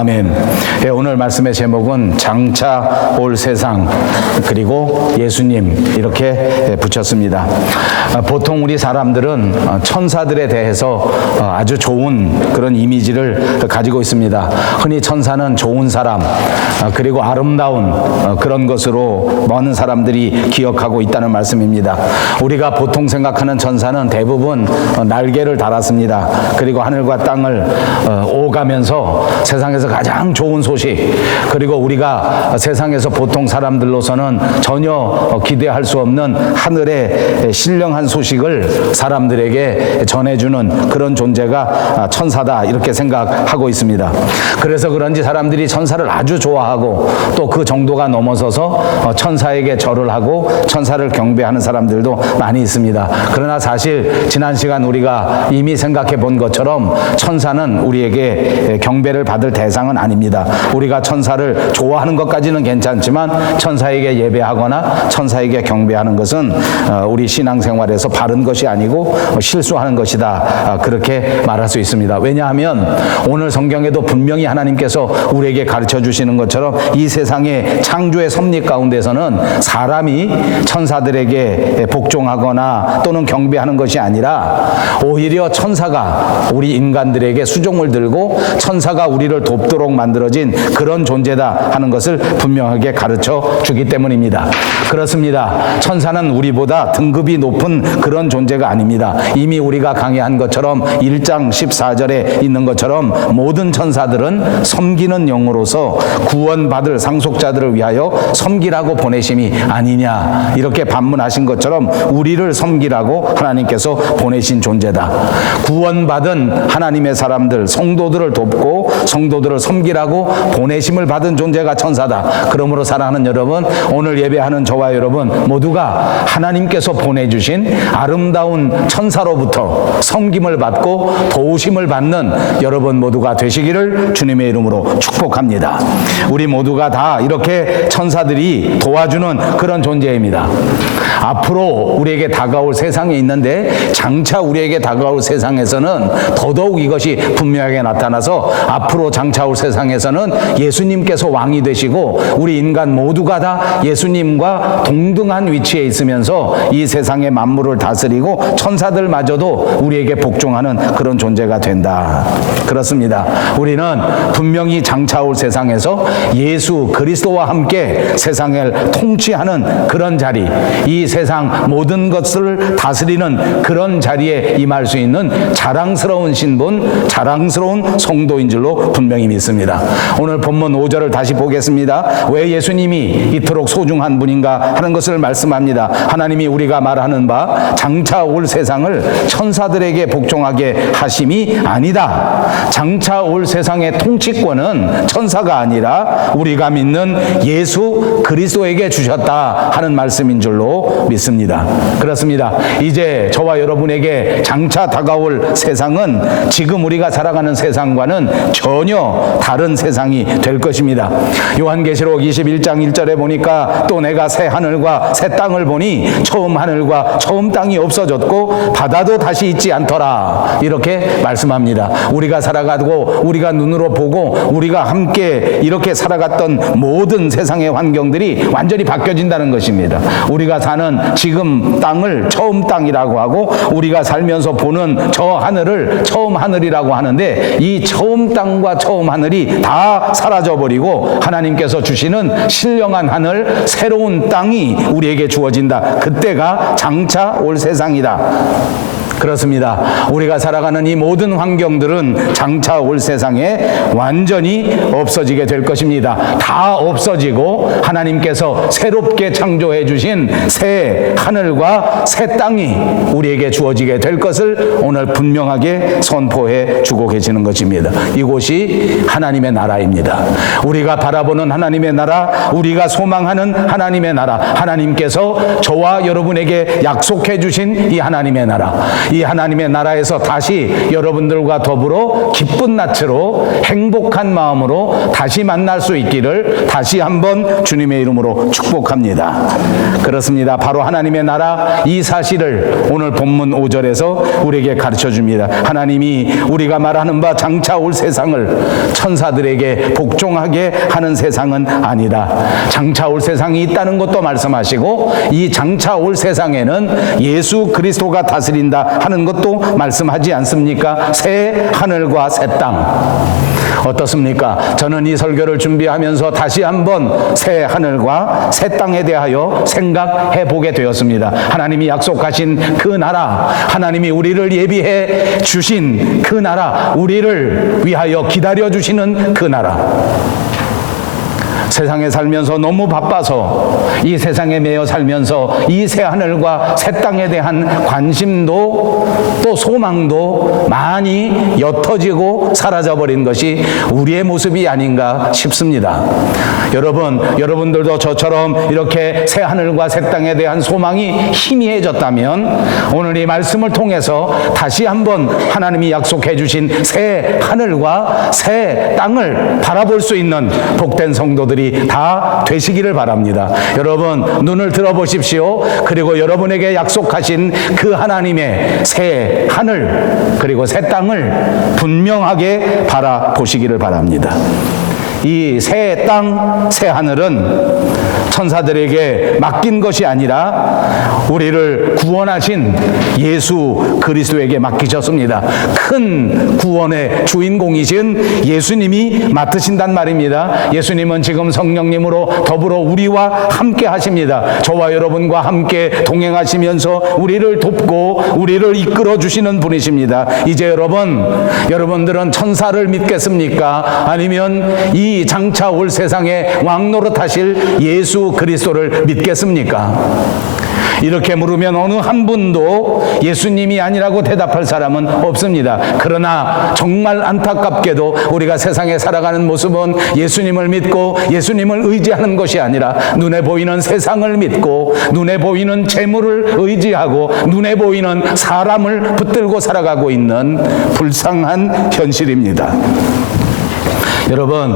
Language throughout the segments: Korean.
아멘. 오늘 말씀의 제목은 장차 올 세상 그리고 예수님 이렇게 붙였습니다. 보통 우리 사람들은 천사들에 대해서 아주 좋은 그런 이미지를 가지고 있습니다. 흔히 천사는 좋은 사람 그리고 아름다운 그런 것으로 많은 사람들이 기억하고 있다는 말씀입니다. 우리가 보통 생각하는 천사는 대부분 날개를 달았습니다. 그리고 하늘과 땅을 오가면서 세상에서 가장 좋은 소식, 그리고 우리가 세상에서 보통 사람들로서는 전혀 기대할 수 없는 하늘의 신령한 소식을 사람들에게 전해주는 그런 존재가 천사다 이렇게 생각하고 있습니다. 그래서 그런지 사람들이 천사를 아주 좋아하고 또 그 정도가 넘어서서 천사에게 절을 하고 천사를 경배하는 사람들도 많이 있습니다. 그러나 사실 지난 시간 우리가 이미 생각해 본 것처럼 천사는 우리에게 경배를 받을 대상은 아닙니다. 우리가 천사를 좋아하는 것까지는 괜찮지만 천사에게 예배하거나 천사에게 경배하는 것은 우리 신앙생활에서 바른 것이 아니고 실수하는 것이다, 그렇게 말할 수 있습니다. 왜냐하면 오늘 성경에도 분명히 하나님께서 우리에게 가르쳐 주시는 것처럼 이 세상의 창조의 섭리 가운데서는 사람이 천사들에게 복종하거나 또는 경배하는 것이 아니라 오히려 천사가 우리 인간들에게 수종을 들고 천사가 우리를 돕도록 만들어진 그런 존재다 하는 것을 분명하게 가르쳐 주기 때문입니다. 그렇습니다. 천사는 우리보다 등급이 높은 그런 존재가 아닙니다. 이미 우리가 강의한 것처럼 1장 14절에 있는 것처럼 모든 천사들은 섬기는 영으로서 구원받을 상속자들을 위하여 섬기라고 보내심이 아니냐, 이렇게 반문하신 것처럼 우리를 섬기라고 하나님께서 보내신 존재다. 구원받은 하나님의 사람들, 성도들을 돕고 성도들을 섬기라고 보내심을 받은 존재가 천사다. 그러므로 사랑하는 여러분, 오늘 예배하는 저와 여러분 모두가 하나님께서 보내주신 아름다운 천사로부터 섬김을 받고 도우심을 받는 여러분 모두가 되시기를 주님의 이름으로 축복합니다. 우리 모두가 다 이렇게 천사들이 도와주는 그런 존재입니다. 앞으로 우리에게 다가올 세상에 있는데 장차 우리에게 다가올 세상에서는 더더욱 이것이 분명하게 나타나서 앞으로 장차 올 세상에서는 예수님께서 왕이 되시고 우리 인간 모두가 다 예수님과 동등한 위치에 있으면서 이 세상의 만물을 다스리고 천사들마저도 우리에게 복종하는 그런 존재가 된다. 그렇습니다. 우리는 분명히 장차 올 세상에서 예수 그리스도와 함께 세상을 통치하는 그런 자리, 이 세상 모든 것을 다스리는 그런 자리에 임할 수 있는 자랑스러운 신분, 자랑스러운 성도인 줄로 분명히 믿습니다. 오늘 본문 5절을 다시 보겠습니다. 왜 예수님이 이토록 소중한 분인가 하는 것을 말씀합니다. 하나님이 우리가 말하는 바 장차 올 세상을 천사들에게 복종하게 하심이 아니다. 장차 올 세상의 통치권은 천사가 아니라 우리가 믿는 예수 그리스도에게 주셨다 하는 말씀인 줄로 믿습니다. 그렇습니다. 이제 저와 여러분에게 장차 다가올 세상은 지금 우리가 살아가는 세상과는 전혀 다른 세상이 될 것입니다. 요한계시록 21장 1절에 보니까 또 내가 새 하늘과 새 땅을 보니 처음 하늘과 처음 땅이 없어졌고 바다도 다시 있지 않더라, 이렇게 말씀합니다. 우리가 살아가고 우리가 눈으로 보고 우리가 함께 이렇게 살아갔던 모든 세상의 환경들이 완전히 바뀌어진다는 것입니다. 우리가 사는 지금 땅을 처음 땅이라고 하고 우리가 살면서 보는 저 하늘을 처음 하늘이라고 하는데 이 처음 땅과 처음 하늘이 다 사라져버리고 하나님께서 주시는 신령한 하늘, 새로운 땅이 우리에게 주어진다. 그때가 장차 올 세상이다. 그렇습니다. 우리가 살아가는 이 모든 환경들은 장차 올 세상에 완전히 없어지게 될 것입니다. 다 없어지고 하나님께서 새롭게 창조해 주신 새 하늘과 새 땅이 우리에게 주어지게 될 것을 오늘 분명하게 선포해 주고 계시는 것입니다. 이곳이 하나님의 나라입니다. 우리가 바라보는 하나님의 나라, 우리가 소망하는 하나님의 나라, 하나님께서 저와 여러분에게 약속해 주신 이 하나님의 나라, 이 하나님의 나라에서 다시 여러분들과 더불어 기쁜 낯으로 행복한 마음으로 다시 만날 수 있기를 다시 한번 주님의 이름으로 축복합니다. 그렇습니다. 바로 하나님의 나라, 이 사실을 오늘 본문 5절에서 우리에게 가르쳐 줍니다. 하나님이 우리가 말하는 바 장차 올 세상을 천사들에게 복종하게 하는 세상은 아니다. 장차 올 세상이 있다는 것도 말씀하시고, 이 장차 올 세상에는 예수 그리스도가 다스린다 하는 것도 말씀하지 않습니까? 새 하늘과 새 땅. 어떻습니까? 저는 이 설교를 준비하면서 다시 한번 새 하늘과 새 땅에 대하여 생각해 보게 되었습니다. 하나님이 약속하신 그 나라, 하나님이 우리를 예비해 주신 그 나라, 우리를 위하여 기다려 주시는 그 나라. 세상에 살면서 너무 바빠서, 이 세상에 매여 살면서 이 새 하늘과 새 땅에 대한 관심도 또 소망도 많이 옅어지고 사라져버린 것이 우리의 모습이 아닌가 싶습니다. 여러분들도 저처럼 이렇게 새 하늘과 새 땅에 대한 소망이 희미해졌다면 오늘 이 말씀을 통해서 다시 한번 하나님이 약속해 주신 새 하늘과 새 땅을 바라볼 수 있는 복된 성도들이 다 되시기를 바랍니다. 여러분, 눈을 들어보십시오. 그리고 여러분에게 약속하신 그 하나님의 새 하늘 그리고 새 땅을 분명하게 바라보시기를 바랍니다. 이 새 땅, 새 하늘은 천사들에게 맡긴 것이 아니라 우리를 구원하신 예수 그리스도에게 맡기셨습니다. 큰 구원의 주인공이신 예수님이 맡으신단 말입니다. 예수님은 지금 성령님으로 더불어 우리와 함께 하십니다. 저와 여러분과 함께 동행하시면서 우리를 돕고 우리를 이끌어 주시는 분이십니다. 이제 여러분들은 천사를 믿겠습니까? 아니면 이 장차 올 세상에 왕노릇하실 예수 그리스도를 믿겠습니까? 이렇게 물으면 어느 한 분도 예수님이 아니라고 대답할 사람은 없습니다. 그러나 정말 안타깝게도 우리가 세상에 살아가는 모습은 예수님을 믿고 예수님을 의지하는 것이 아니라 눈에 보이는 세상을 믿고 눈에 보이는 재물을 의지하고 눈에 보이는 사람을 붙들고 살아가고 있는 불쌍한 현실입니다. 여러분,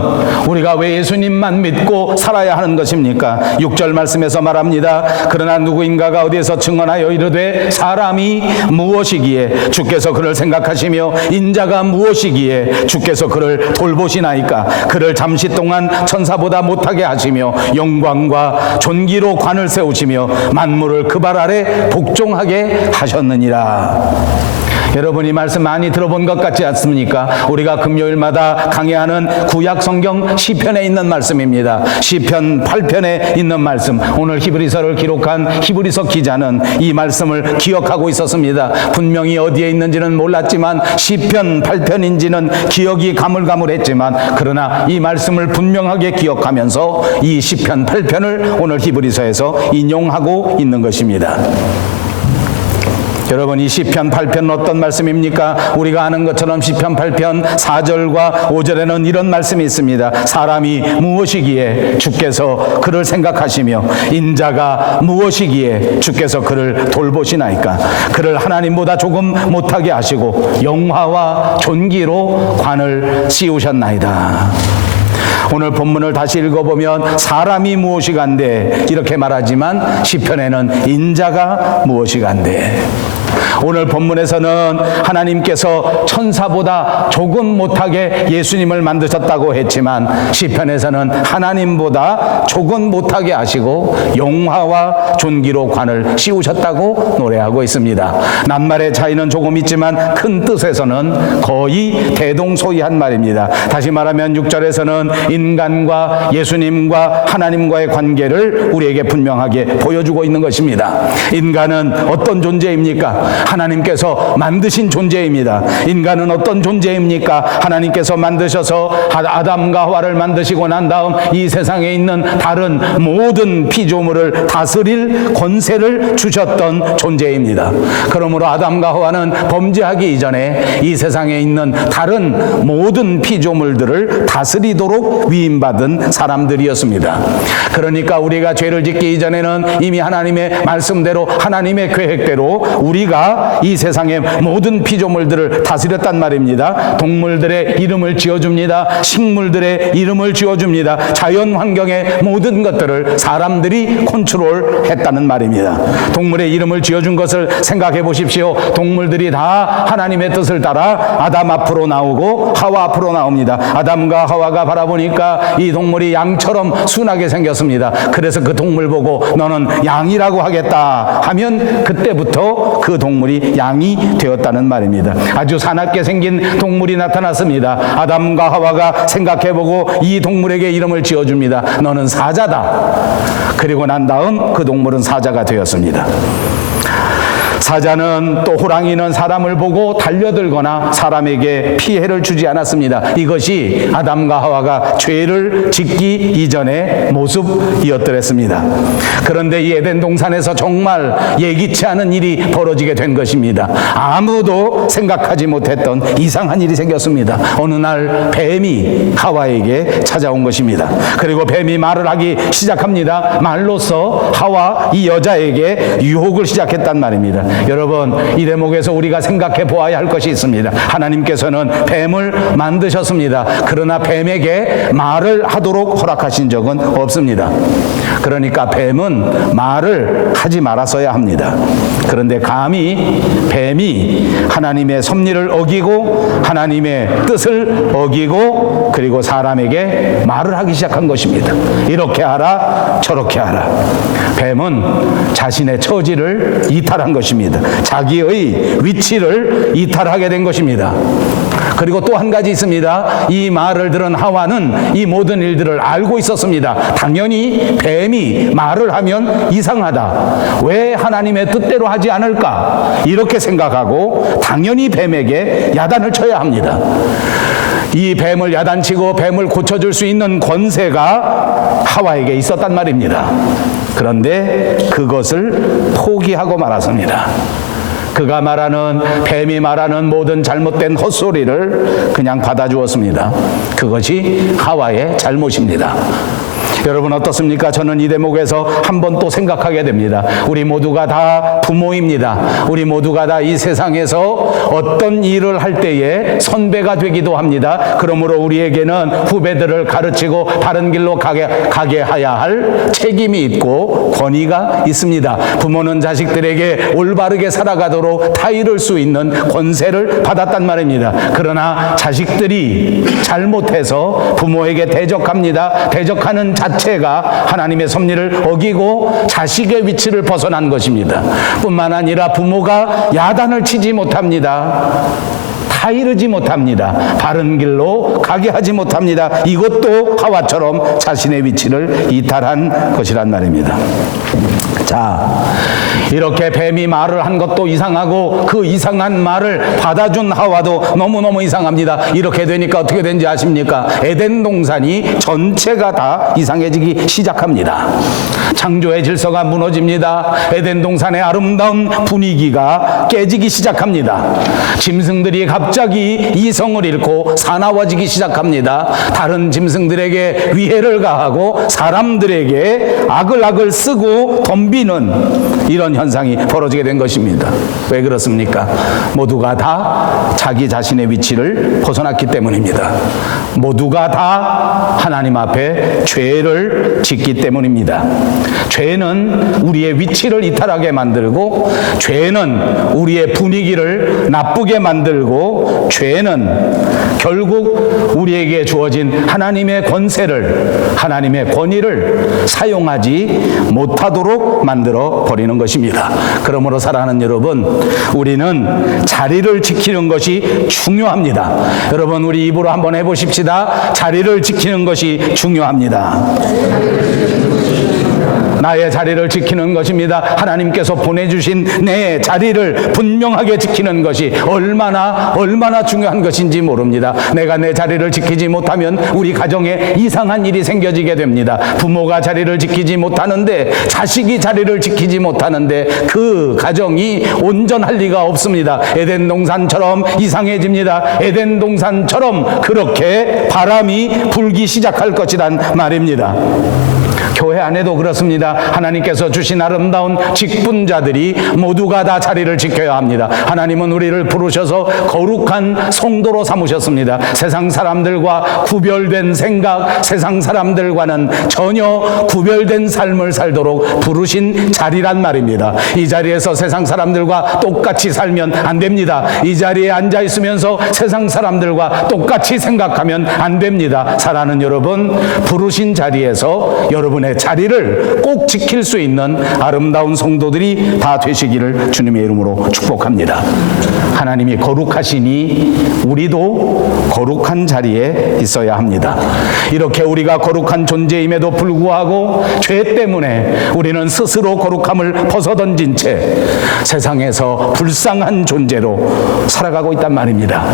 우리가 왜 예수님만 믿고 살아야 하는 것입니까? 6절 말씀에서 말합니다. 그러나 누구인가가 어디에서 증언하여 이르되 사람이 무엇이기에 주께서 그를 생각하시며 인자가 무엇이기에 주께서 그를 돌보시나이까. 그를 잠시 동안 천사보다 못하게 하시며 영광과 존귀로 관을 세우시며 만물을 그 발 아래 복종하게 하셨느니라. 여러분, 이 말씀 많이 들어본 것 같지 않습니까? 우리가 금요일마다 강해하는 구약 성경 시편에 있는 말씀입니다. 시편 8편에 있는 말씀. 오늘 히브리서를 기록한 히브리서 기자는 이 말씀을 기억하고 있었습니다. 분명히 어디에 있는지는 몰랐지만 시편 8편인지는 기억이 가물가물했지만 그러나 이 말씀을 분명하게 기억하면서 이 시편 8편을 오늘 히브리서에서 인용하고 있는 것입니다. 여러분, 이 시편 8편은 어떤 말씀입니까? 우리가 아는 것처럼 시편 8편 4절과 5절에는 이런 말씀이 있습니다. 사람이 무엇이기에 주께서 그를 생각하시며 인자가 무엇이기에 주께서 그를 돌보시나이까. 그를 하나님보다 조금 못하게 하시고 영화와 존귀로 관을 씌우셨나이다. 오늘 본문을 다시 읽어보면 사람이 무엇이간데 이렇게 말하지만 시편에는 인자가 무엇이간데. 오늘 본문에서는 하나님께서 천사보다 조금 못하게 예수님을 만드셨다고 했지만 시편에서는 하나님보다 조금 못하게 하시고 영화와 존귀로 관을 씌우셨다고 노래하고 있습니다. 낱말의 차이는 조금 있지만 큰 뜻에서는 거의 대동소이한 말입니다. 다시 말하면 6절에서는 인간과 예수님과 하나님과의 관계를 우리에게 분명하게 보여주고 있는 것입니다. 인간은 어떤 존재입니까? 하나님께서 만드신 존재입니다. 인간은 어떤 존재입니까? 하나님께서 만드셔서 아담과 하와를 만드시고 난 다음 이 세상에 있는 다른 모든 피조물을 다스릴 권세를 주셨던 존재입니다. 그러므로 아담과 하와는 범죄하기 이전에 이 세상에 있는 다른 모든 피조물들을 다스리도록 위임받은 사람들이었습니다. 그러니까 우리가 죄를 짓기 이전에는 이미 하나님의 말씀대로 하나님의 계획대로 우리가 하와가 이 세상의 모든 피조물들을 다스렸단 말입니다. 동물들의 이름을 지어줍니다. 식물들의 이름을 지어줍니다. 자연 환경의 모든 것들을 사람들이 컨트롤했다는 말입니다. 동물의 이름을 지어준 것을 생각해 보십시오. 동물들이 다 하나님의 뜻을 따라 아담 앞으로 나오고 하와 앞으로 나옵니다. 아담과 하와가 바라보니까 이 동물이 양처럼 순하게 생겼습니다. 그래서 그 동물 보고 너는 양이라고 하겠다 하면 그때부터 그 동물이 양이 되었다는 말입니다. 아주 사납게 생긴 동물이 나타났습니다. 아담과 하와가 생각해보고 이 동물에게 이름을 지어줍니다. 너는 사자다. 그리고 난 다음 그 동물은 사자가 되었습니다. 사자는 또 호랑이는 사람을 보고 달려들거나 사람에게 피해를 주지 않았습니다. 이것이 아담과 하와가 죄를 짓기 이전의 모습이었더랬습니다. 그런데 이 에덴 동산에서 정말 예기치 않은 일이 벌어지게 된 것입니다. 아무도 생각하지 못했던 이상한 일이 생겼습니다. 어느 날 뱀이 하와에게 찾아온 것입니다. 그리고 뱀이 말을 하기 시작합니다. 말로써 하와 이 여자에게 유혹을 시작했단 말입니다. 여러분, 이 대목에서 우리가 생각해 보아야 할 것이 있습니다. 하나님께서는 뱀을 만드셨습니다. 그러나 뱀에게 말을 하도록 허락하신 적은 없습니다. 그러니까 뱀은 말을 하지 말았어야 합니다. 그런데 감히 뱀이 하나님의 섭리를 어기고 하나님의 뜻을 어기고 그리고 사람에게 말을 하기 시작한 것입니다. 이렇게 하라, 저렇게 하라. 뱀은 자신의 처지를 이탈한 것입니다. 자기의 위치를 이탈하게 된 것입니다. 그리고 또 한 가지 있습니다. 이 말을 들은 하와는 이 모든 일들을 알고 있었습니다. 당연히 뱀이 말을 하면 이상하다. 왜 하나님의 뜻대로 하지 않을까? 이렇게 생각하고 당연히 뱀에게 야단을 쳐야 합니다. 이 뱀을 야단치고 뱀을 고쳐줄 수 있는 권세가 하와에게 있었단 말입니다. 그런데 그것을 포기하고 말았습니다. 그가 말하는, 뱀이 말하는 모든 잘못된 헛소리를 그냥 받아주었습니다. 그것이 하와의 잘못입니다. 여러분 어떻습니까? 저는 이 대목에서 한 번 또 생각하게 됩니다. 우리 모두가 다 부모입니다. 우리 모두가 다 이 세상에서 어떤 일을 할 때에 선배가 되기도 합니다. 그러므로 우리에게는 후배들을 가르치고 바른 길로 가게 하야 할 책임이 있고 권위가 있습니다. 부모는 자식들에게 올바르게 살아가도록 타이를 수 있는 권세를 받았단 말입니다. 그러나 자식들이 잘못해서 부모에게 대적합니다. 대적하는 자체가 하나님의 섭리를 어기고 자식의 위치를 벗어난 것입니다. 뿐만 아니라 부모가 야단을 치지 못합니다. 타이르지 못합니다. 바른 길로 가게 하지 못합니다. 이것도 하와처럼 자신의 위치를 이탈한 것이란 말입니다. 자, 이렇게 뱀이 말을 한 것도 이상하고 그 이상한 말을 받아준 하와도 너무너무 이상합니다. 이렇게 되니까 어떻게 된지 아십니까? 에덴 동산이 전체가 다 이상해지기 시작합니다. 창조의 질서가 무너집니다. 에덴 동산의 아름다운 분위기가 깨지기 시작합니다. 짐승들이 갑자기 이성을 잃고 사나워지기 시작합니다. 다른 짐승들에게 위해를 가하고 사람들에게 악을 쓰고 덤비는 이런 현상이 벌어지게 된 것입니다. 왜 그렇습니까? 모두가 다 자기 자신의 위치를 벗어났기 때문입니다. 모두가 다 하나님 앞에 죄를 짓기 때문입니다. 죄는 우리의 위치를 이탈하게 만들고, 죄는 우리의 분위기를 나쁘게 만들고, 죄는 결국 우리에게 주어진 하나님의 권세를, 하나님의 권위를 사용하지 못하도록 만들어 버리는 것입니다. 그러므로 사랑하는 여러분, 우리는 자리를 지키는 것이 중요합니다. 여러분, 우리 입으로 한번 해보십시다. 자리를 지키는 것이 중요합니다. 나의 자리를 지키는 것입니다. 하나님께서 보내주신 내 자리를 분명하게 지키는 것이 얼마나 중요한 것인지 모릅니다. 내가 내 자리를 지키지 못하면 우리 가정에 이상한 일이 생겨지게 됩니다. 부모가 자리를 지키지 못하는데, 자식이 자리를 지키지 못하는데 그 가정이 온전할 리가 없습니다. 에덴 동산처럼 이상해집니다. 에덴 동산처럼 그렇게 바람이 불기 시작할 것이란 말입니다. 교회 안에도 그렇습니다. 하나님께서 주신 아름다운 직분자들이 모두가 다 자리를 지켜야 합니다. 하나님은 우리를 부르셔서 거룩한 성도로 삼으셨습니다. 세상 사람들과 구별된 생각, 세상 사람들과는 전혀 구별된 삶을 살도록 부르신 자리란 말입니다. 이 자리에서 세상 사람들과 똑같이 살면 안 됩니다. 이 자리에 앉아 있으면서 세상 사람들과 똑같이 생각하면 안 됩니다. 사랑하는 여러분, 부르신 자리에서 여러분의 자리를 꼭 지킬 수 있는 아름다운 성도들이 다 되시기를 주님의 이름으로 축복합니다. 하나님이 거룩하시니 우리도 거룩한 자리에 있어야 합니다. 이렇게 우리가 거룩한 존재임에도 불구하고 죄 때문에 우리는 스스로 거룩함을 벗어던진 채 세상에서 불쌍한 존재로 살아가고 있단 말입니다.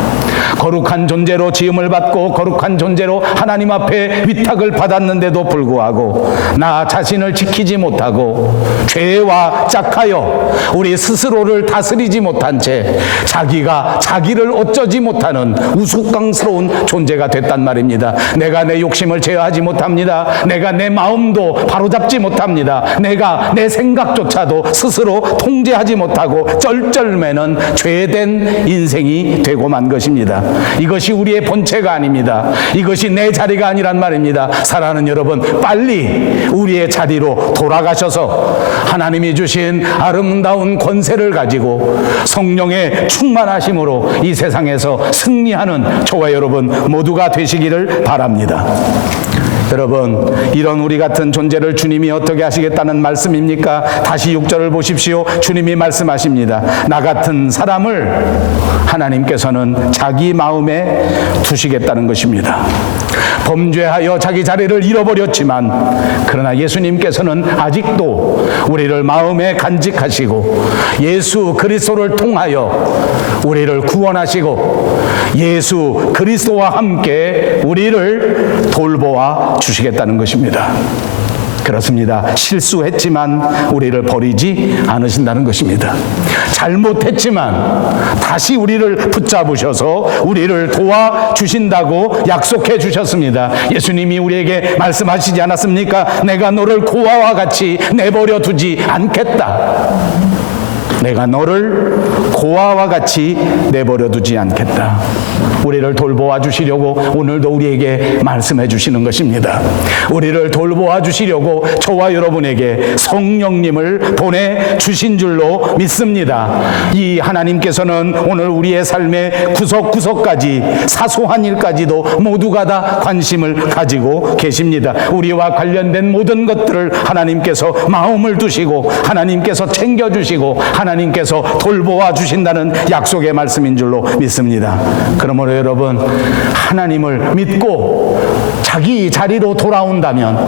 거룩한 존재로 지음을 받고 거룩한 존재로 하나님 앞에 위탁을 받았는데도 불구하고 나 자신을 지키지 못하고 죄와 짝하여 우리 스스로를 다스리지 못한 채 자기가 자기를 어쩌지 못하는 우스꽝스러운 존재가 됐단 말입니다. 내가 내 욕심을 제어하지 못합니다. 내가 내 마음도 바로잡지 못합니다. 내가 내 생각조차도 스스로 통제하지 못하고 쩔쩔매는 죄된 인생이 되고 만 것입니다. 이것이 우리의 본체가 아닙니다. 이것이 내 자리가 아니란 말입니다. 사랑하는 여러분, 빨리 우리의 자리로 돌아가셔서 하나님이 주신 아름다운 권세를 가지고 성령의 충만하심으로 이 세상에서 승리하는 저와 여러분 모두가 되시기를 바랍니다. 여러분, 이런 우리 같은 존재를 주님이 어떻게 하시겠다는 말씀입니까? 다시 6절을 보십시오. 주님이 말씀하십니다. 나 같은 사람을 하나님께서는 자기 마음에 두시겠다는 것입니다. 범죄하여 자기 자리를 잃어버렸지만 그러나 예수님께서는 아직도 우리를 마음에 간직하시고 예수 그리스도를 통하여 우리를 구원하시고 예수 그리스도와 함께 우리를 돌보아 주시겠다는 것입니다. 그렇습니다. 실수했지만 우리를 버리지 않으신다는 것입니다. 잘못했지만 다시 우리를 붙잡으셔서 우리를 도와주신다고 약속해 주셨습니다. 예수님이 우리에게 말씀하시지 않았습니까? 내가 너를 고아와 같이 내버려 두지 않겠다. 내가 너를 고아와 같이 내버려 두지 않겠다. 우리를 돌보아 주시려고 오늘도 우리에게 말씀해 주시는 것입니다. 우리를 돌보아 주시려고 저와 여러분에게 성령님을 보내주신 줄로 믿습니다. 이 하나님께서는 오늘 우리의 삶의 구석구석까지 사소한 일까지도 모두가 다 관심을 가지고 계십니다. 우리와 관련된 모든 것들을 하나님께서 마음을 두시고 하나님께서 챙겨주시고 하나님께서 돌보아 주신다는 약속의 말씀인 줄로 믿습니다. 그러므로 여러분, 하나님을 믿고 자기 자리로 돌아온다면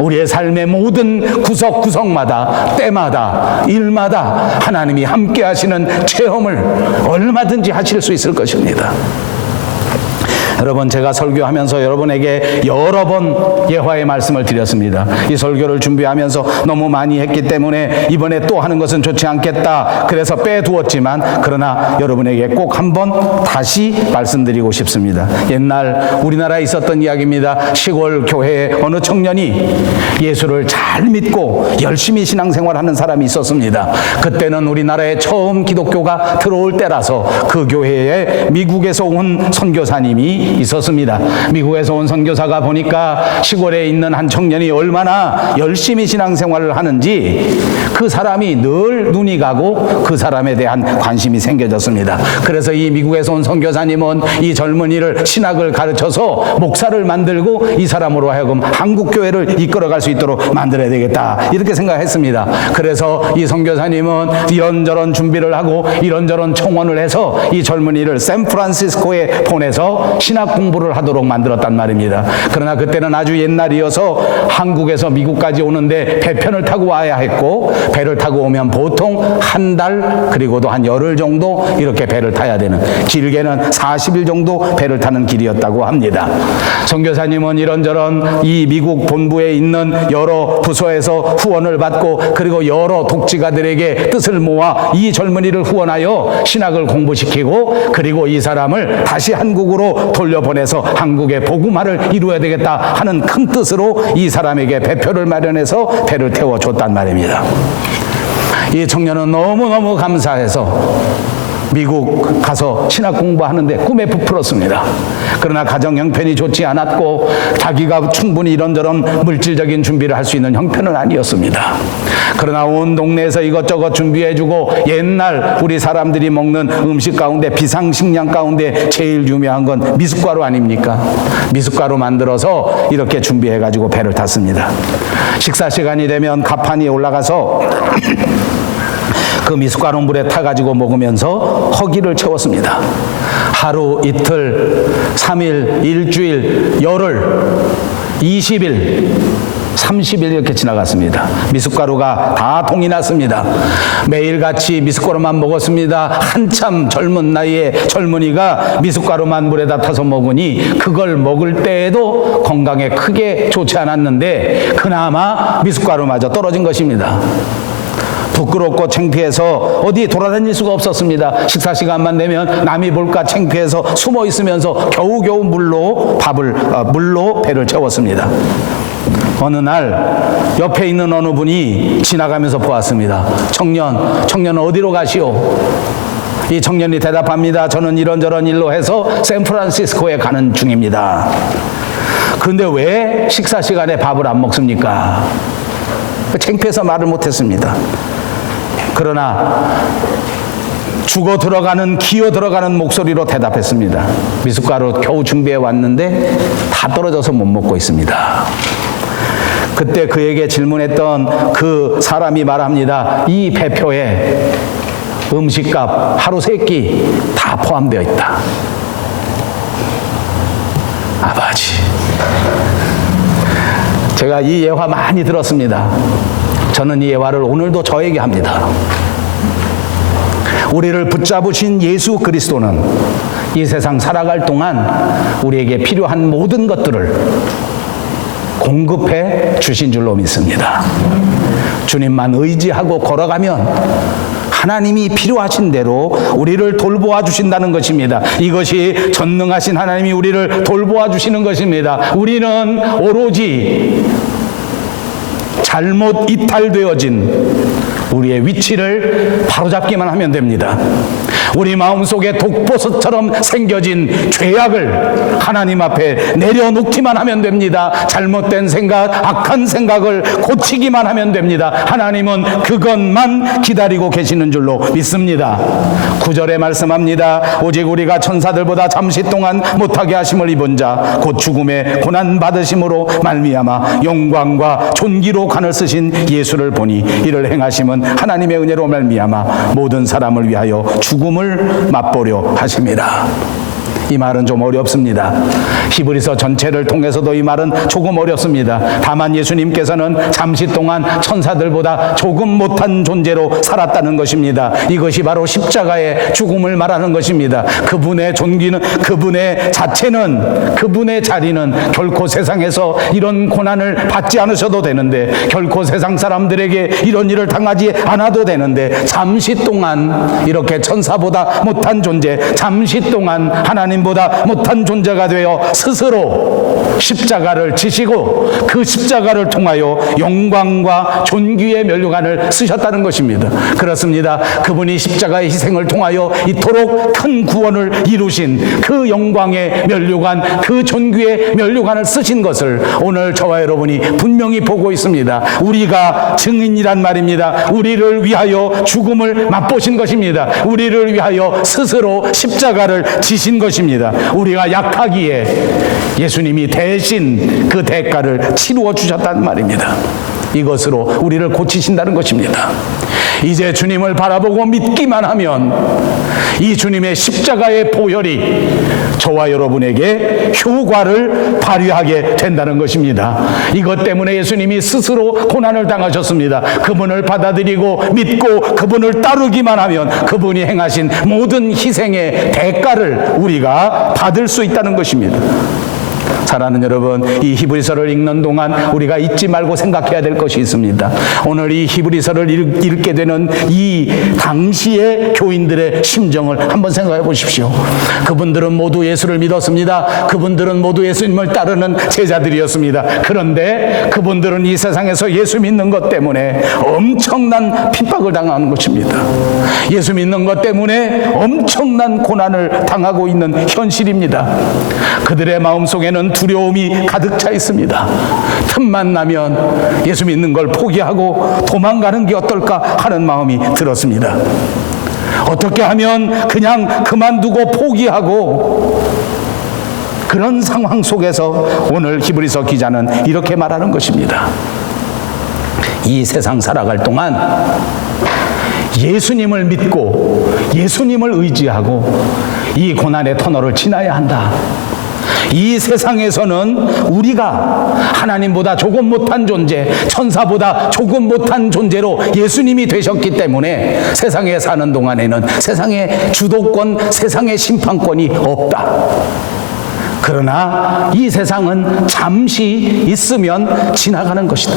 우리의 삶의 모든 구석구석마다 때마다 일마다 하나님이 함께 하시는 체험을 얼마든지 하실 수 있을 것입니다. 여러분, 제가 설교하면서 여러분에게 여러 번 예화의 말씀을 드렸습니다. 이 설교를 준비하면서 너무 많이 했기 때문에 이번에 또 하는 것은 좋지 않겠다. 그래서 빼두었지만 그러나 여러분에게 꼭 한번 다시 말씀드리고 싶습니다. 옛날 우리나라에 있었던 이야기입니다. 시골 교회에 어느 청년이 예수를 잘 믿고 열심히 신앙생활하는 사람이 있었습니다. 그때는 우리나라에 처음 기독교가 들어올 때라서 그 교회에 미국에서 온 선교사님이 있었습니다. 미국에서 온 선교사가 보니까 시골에 있는 한 청년이 얼마나 열심히 신앙생활을 하는지 그 사람이 늘 눈이 가고 그 사람에 대한 관심이 생겨졌습니다. 그래서 이 미국에서 온 선교사님은 이 젊은이를 신학을 가르쳐서 목사를 만들고 이 사람으로 하여금 한국 교회를 이끌어갈 수 있도록 만들어야 되겠다, 이렇게 생각했습니다. 그래서 이 선교사님은 이런저런 준비를 하고 이런저런 청원을 해서 이 젊은이를 샌프란시스코에 보내서 신학 공부를 하도록 만들었단 말입니다. 그러나 그때는 아주 옛날이어서 한국에서 미국까지 오는데 배편을 타고 와야 했고, 배를 타고 오면 보통 한 달 그리고도 한 열흘 정도 이렇게 배를 타야 되는, 길게는 40일 정도 배를 타는 길이었다고 합니다. 선교사님은 이런저런 이 미국 본부에 있는 여러 부서에서 후원을 받고 그리고 여러 독지가들에게 뜻을 모아 이 젊은이를 후원하여 신학을 공부시키고 그리고 이 사람을 다시 한국으로 돌려보내서 한국의 복음화를 이루어야 되겠다 하는 큰 뜻으로 이 사람에게 배표를 마련해서 배를 태워줬단 말입니다. 이 청년은 너무너무 감사해서 미국 가서 신학 공부하는데 꿈에 부풀었습니다. 그러나 가정 형편이 좋지 않았고 자기가 충분히 이런저런 물질적인 준비를 할 수 있는 형편은 아니었습니다. 그러나 온 동네에서 이것저것 준비해주고 옛날 우리 사람들이 먹는 음식 가운데 비상식량 가운데 제일 유명한 건 미숫가루 아닙니까? 미숫가루 만들어서 이렇게 준비해가지고 배를 탔습니다. 식사 시간이 되면 가판이 올라가서 그 미숫가루 물에 타가지고 먹으면서 허기를 채웠습니다. 하루, 이틀, 3일, 일주일, 열흘, 20일, 30일 이렇게 지나갔습니다. 미숫가루가 다 동이 났습니다. 매일같이 미숫가루만 먹었습니다. 한참 젊은 나이에 젊은이가 미숫가루만 물에다 타서 먹으니 그걸 먹을 때에도 건강에 크게 좋지 않았는데 그나마 미숫가루마저 떨어진 것입니다. 부끄럽고 창피해서 어디 돌아다닐 수가 없었습니다. 식사 시간만 되면 남이 볼까 창피해서 숨어 있으면서 겨우겨우 물로 배를 채웠습니다. 어느 날 옆에 있는 어느 분이 지나가면서 보았습니다. 청년 어디로 가시오? 이 청년이 대답합니다. 저는 이런저런 일로 해서 샌프란시스코에 가는 중입니다. 그런데 왜 식사 시간에 밥을 안 먹습니까? 창피해서 말을 못했습니다. 그러나 기어 들어가는 목소리로 대답했습니다. 미숫가루 겨우 준비해 왔는데 다 떨어져서 못 먹고 있습니다. 그때 그에게 질문했던 그 사람이 말합니다. 이 배표에 음식값 하루 3끼 다 포함되어 있다. 아버지, 제가 이 예화 많이 들었습니다. 저는 이 예화를 오늘도 저에게 합니다. 우리를 붙잡으신 예수 그리스도는 이 세상 살아갈 동안 우리에게 필요한 모든 것들을 공급해 주신 줄로 믿습니다. 주님만 의지하고 걸어가면 하나님이 필요하신 대로 우리를 돌보아 주신다는 것입니다. 이것이 전능하신 하나님이 우리를 돌보아 주시는 것입니다. 우리는 오로지 잘못 이탈되어진 우리의 위치를 바로잡기만 하면 됩니다. 우리 마음속에 독버섯처럼 생겨진 죄악을 하나님 앞에 내려놓기만 하면 됩니다. 잘못된 생각, 악한 생각을 고치기만 하면 됩니다. 하나님은 그것만 기다리고 계시는 줄로 믿습니다. 9절에 말씀합니다. 오직 우리가 천사들보다 잠시 동안 못하게 하심을 입은 자 곧 죽음의 고난 받으심으로 말미암아 영광과 존귀로 간을 쓰신 예수를 보니 이를 행하심은 하나님의 은혜로 말미암아 모든 사람을 위하여 죽음을 맛보려 하심이라. 이 말은 좀 어렵습니다. 히브리서 전체를 통해서도 이 말은 조금 어렵습니다. 다만 예수님께서는 잠시 동안 천사들보다 조금 못한 존재로 살았다는 것입니다. 이것이 바로 십자가의 죽음을 말하는 것입니다. 그분의 존귀는, 그분의 자체는, 그분의 자리는 결코 세상에서 이런 고난을 받지 않으셔도 되는데, 결코 세상 사람들에게 이런 일을 당하지 않아도 되는데, 잠시 동안 이렇게 천사보다 못한 존재, 잠시 동안 하나님보다 못한 존재가 되어 스스로 십자가를 지시고 그 십자가를 통하여 영광과 존귀의 면류관을 쓰셨다는 것입니다. 그렇습니다. 그분이 십자가의 희생을 통하여 이토록 큰 구원을 이루신 그 영광의 면류관, 그 존귀의 면류관을 쓰신 것을 오늘 저와 여러분이 분명히 보고 있습니다. 우리가 증인이란 말입니다. 우리를 위하여 죽음을 맛보신 것입니다. 우리를 위하여 스스로 십자가를 지신 것입니다. 우리가 약하기에 예수님이 대신 그 대가를 치루어 주셨단 말입니다. 이것으로 우리를 고치신다는 것입니다. 이제 주님을 바라보고 믿기만 하면 이 주님의 십자가의 보혈이 저와 여러분에게 효과를 발휘하게 된다는 것입니다. 이것 때문에 예수님이 스스로 고난을 당하셨습니다. 그분을 받아들이고 믿고 그분을 따르기만 하면 그분이 행하신 모든 희생의 대가를 우리가 받을 수 있다는 것입니다. 사랑하는 여러분, 이 히브리서를 읽는 동안 우리가 잊지 말고 생각해야 될 것이 있습니다. 오늘 이 히브리서를 읽게 되는 이 당시의 교인들의 심정을 한번 생각해 보십시오. 그분들은 모두 예수를 믿었습니다. 그분들은 모두 예수님을 따르는 제자들이었습니다. 그런데 그분들은 이 세상에서 예수 믿는 것 때문에 엄청난 핍박을 당하는 것입니다. 예수 믿는 것 때문에 엄청난 고난을 당하고 있는 현실입니다. 그들의 마음속에는 두려움이 가득 차 있습니다. 틈만 나면 예수 믿는 걸 포기하고 도망가는 게 어떨까 하는 마음이 들었습니다. 어떻게 하면 그냥 그만두고 포기하고, 그런 상황 속에서 오늘 히브리서 기자는 이렇게 말하는 것입니다. 이 세상 살아갈 동안 예수님을 믿고 예수님을 의지하고 이 고난의 터널을 지나야 한다. 이 세상에서는 우리가 하나님보다 조금 못한 존재, 천사보다 조금 못한 존재로 예수님이 되셨기 때문에 세상에 사는 동안에는 세상의 주도권, 세상의 심판권이 없다. 그러나 이 세상은 잠시 있으면 지나가는 것이다.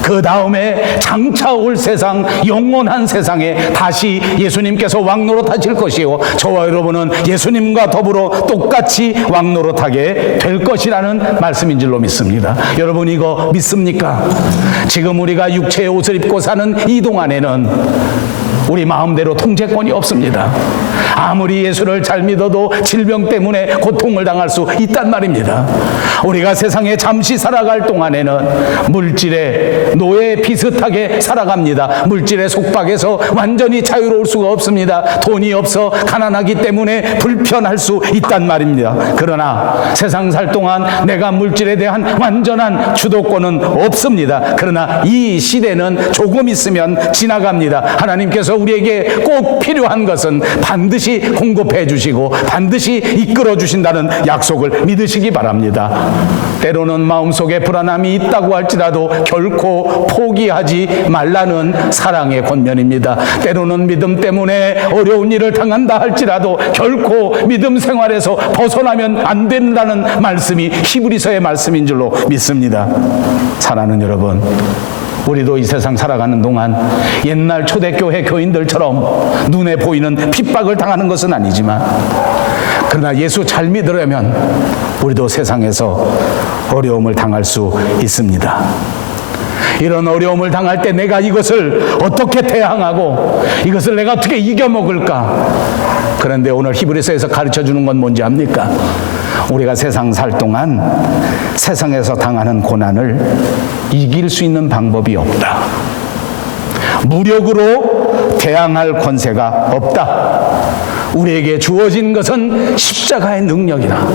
그 다음에 장차 올 세상, 영원한 세상에 다시 예수님께서 왕노릇하실 것이요, 저와 여러분은 예수님과 더불어 똑같이 왕노릇하게 될 것이라는 말씀인 줄로 믿습니다. 여러분, 이거 믿습니까? 지금 우리가 육체의 옷을 입고 사는 이 동안에는 우리 마음대로 통제권이 없습니다. 아무리 예수를 잘 믿어도 질병 때문에 고통을 당할 수 있단 말입니다. 우리가 세상에 잠시 살아갈 동안에는 물질의 노예 비슷하게 살아갑니다. 물질의 속박에서 완전히 자유로울 수가 없습니다. 돈이 없어 가난하기 때문에 불편할 수 있단 말입니다. 그러나 세상 살 동안 내가 물질에 대한 완전한 주도권은 없습니다. 그러나 이 시대는 조금 있으면 지나갑니다. 하나님께서 우리에게 꼭 필요한 것은 반드시 공급해 주시고 반드시 이끌어 주신다는 약속을 믿으시기 바랍니다. 때로는 마음속에 불안함이 있다고 할지라도 결코 포기하지 말라는 사랑의 권면입니다. 때로는 믿음 때문에 어려운 일을 당한다 할지라도 결코 믿음 생활에서 벗어나면 안 된다는 말씀이 히브리서의 말씀인 줄로 믿습니다. 사랑하는 여러분, 우리도 이 세상 살아가는 동안 옛날 초대교회 교인들처럼 눈에 보이는 핍박을 당하는 것은 아니지만, 그러나 예수 잘 믿으려면 우리도 세상에서 어려움을 당할 수 있습니다. 이런 어려움을 당할 때 내가 이것을 어떻게 대항하고 이것을 내가 어떻게 이겨먹을까? 그런데 오늘 히브리서에서 가르쳐주는 건 뭔지 압니까? 우리가 세상 살 동안 세상에서 당하는 고난을 이길 수 있는 방법이 없다. 무력으로 대항할 권세가 없다. 우리에게 주어진 것은 십자가의 능력이다.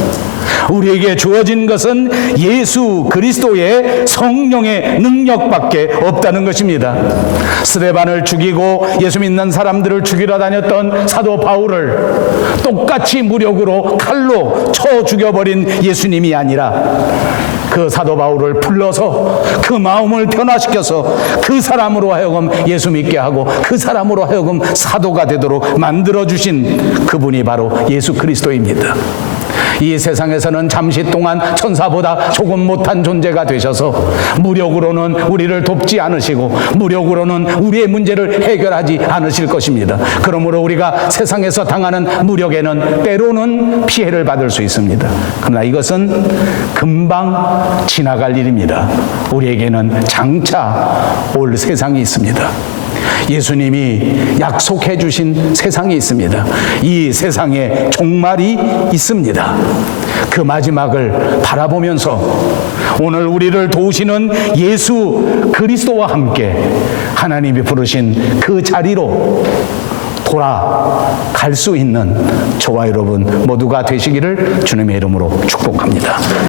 우리에게 주어진 것은 예수 그리스도의 성령의 능력밖에 없다는 것입니다. 스데반을 죽이고 예수 믿는 사람들을 죽이러 다녔던 사도 바울을 똑같이 무력으로 칼로 쳐 죽여버린 예수님이 아니라 그 사도 바울을 불러서 그 마음을 변화시켜서 그 사람으로 하여금 예수 믿게 하고 그 사람으로 하여금 사도가 되도록 만들어주신 그분이 바로 예수 그리스도입니다. 이 세상에서는 잠시 동안 천사보다 조금 못한 존재가 되셔서 무력으로는 우리를 돕지 않으시고 무력으로는 우리의 문제를 해결하지 않으실 것입니다. 그러므로 우리가 세상에서 당하는 무력에는 때로는 피해를 받을 수 있습니다. 그러나 이것은 금방 지나갈 일입니다. 우리에게는 장차 올 세상이 있습니다. 예수님이 약속해 주신 세상이 있습니다. 이 세상에 종말이 있습니다. 그 마지막을 바라보면서 오늘 우리를 도우시는 예수 그리스도와 함께 하나님이 부르신 그 자리로 돌아갈 수 있는 저와 여러분 모두가 되시기를 주님의 이름으로 축복합니다.